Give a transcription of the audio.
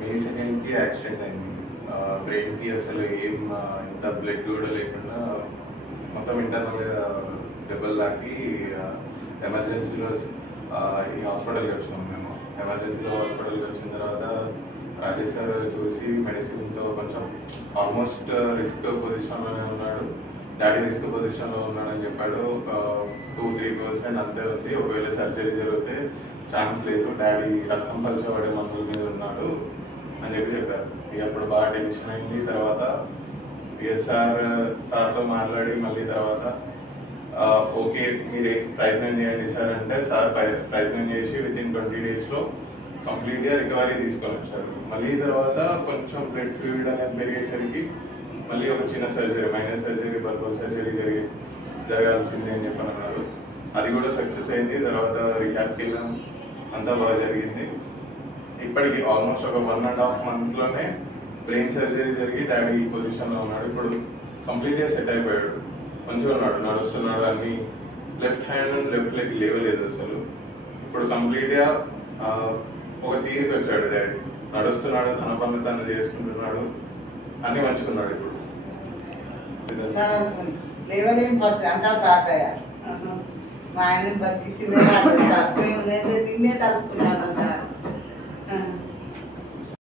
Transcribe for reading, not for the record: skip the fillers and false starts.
మే 2కి యాక్సిడెంట్ అయింది. బ్రెయిన్కి అసలు ఏం ఇంత బ్లడ్ కూడా లేకుండా మొత్తం ఇంటర్నల్గా దెబ్బలు తాకి ఎమర్జెన్సీలో ఈ హాస్పిటల్కి వచ్చినాం మేము. ఎమర్జెన్సీలో హాస్పిటల్కి వచ్చిన తర్వాత రాజేష్ సార్ చూసి మెడిసిన్తో కొంచెం ఆల్మోస్ట్ రిస్క్ పొజిషన్లోనే ఉన్నాడు, డాడీ రిస్క్ పొజిషన్లో ఉన్నాడని చెప్పాడు. ఒక 2-3% అంతే ఉంది, ఒకవేళ సర్జరీ జరిగితే ఛాన్స్ లేదు, డాడీ రక్తం పల్చబడే మందుల మీద ఉన్నాడు అని చెప్పారు. ఇక అప్పుడు బాగా టెన్షన్ అయింది. తర్వాత సార్తో మాట్లాడి మళ్ళీ తర్వాత ఓకే మీరు ప్రయత్నం చేయండి సార్ అంటే, సార్ ప్రయత్నం చేసి వితిన్ 20 daysలో కంప్లీట్గా రికవరీ తీసుకొని వచ్చారు. మళ్ళీ తర్వాత కొంచెం బ్లడ్ ఫ్లూయిడ్ అనేది పెరిగేసరికి మళ్ళీ ఒక చిన్న సర్జరీ, మైనర్ సర్జరీ, పర్పల్ సర్జరీ జరగాల్సిందే అని చెప్పని అన్నారు. అది కూడా సక్సెస్ అయింది. తర్వాత రిహాబ్కి వెళ్ళాం, అంతా బాగా జరిగింది. ఇప్పటికి ఆల్మోస్ట్ ఒక 1.5 monthలోనే బ్రెయిన్ సర్జరీ జరిగి డాడీ ఈ పొజిషన్లో ఉన్నాడు. ఇప్పుడు కంప్లీట్గా సెట్ అయిపోయాడు, మంచిగా ఉన్నాడు, నడుస్తున్నాడు. అన్ని left hand and left leg లేవలేదు అసలు. ఇప్పుడు కంప్లీట్గా ఒక తీరికి వచ్చాడు డాడీ, నడుస్తున్నాడు, తన పనులు తను చేసుకుంటున్నాడు, అన్నీ మంచుకున్నాడు. ఇప్పుడు లేవలేని పరిస్థితి అంతా సాకయ్యా. మా ఆయన బతికించిందే నిన్నే తలుపుకున్నాను.